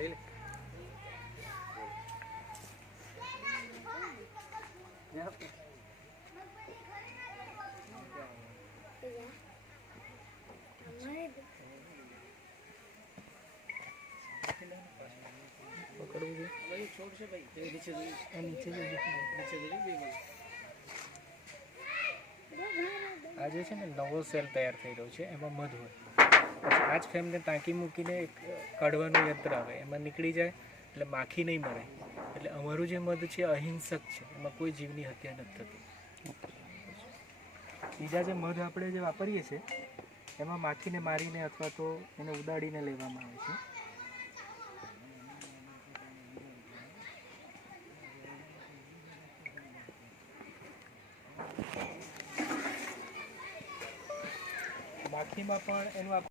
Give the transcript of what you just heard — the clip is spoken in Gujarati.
લઈ લે. પકડવું છે છોડશે ભાઈ નીચે આ જે છે ને નવો સેલ તૈયાર થઈ રહ્યો છે, એમાં મધ હોય. પછી આ જ ફેમને ટાંકી મૂકીને એક કાઢવાનું યંત્ર આવે, એમાં નીકળી જાય એટલે માખી નહીં મરે. એટલે અમારું જે મધ છે અહિંસક છે, એમાં કોઈ જીવની હત્યા નથી થતી. બીજા જે મધ આપણે જે વાપરીએ છીએ એમાં માખીને મારીને અથવા તો એને ઉડાડીને લેવામાં આવે છે. માખીમાં પણ એનું